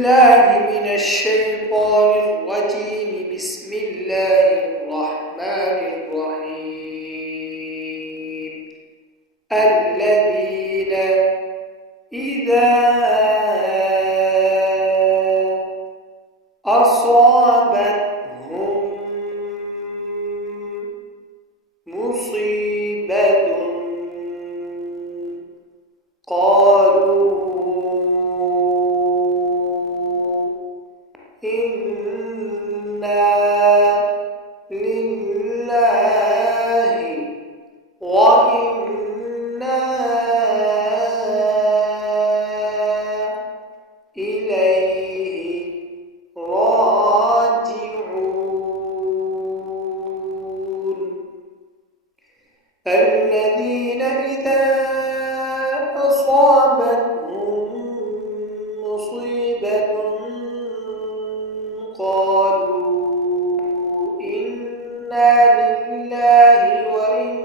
بالله من الشيطان الرجيم. بسم الله الرحمن الرحيم. الذين إذا أصابتهم مصيبة قالوا إنا لله وإنا إليه راجعون. الذين إذا أصابتهم مصيبة قالوا إنا لله وإنا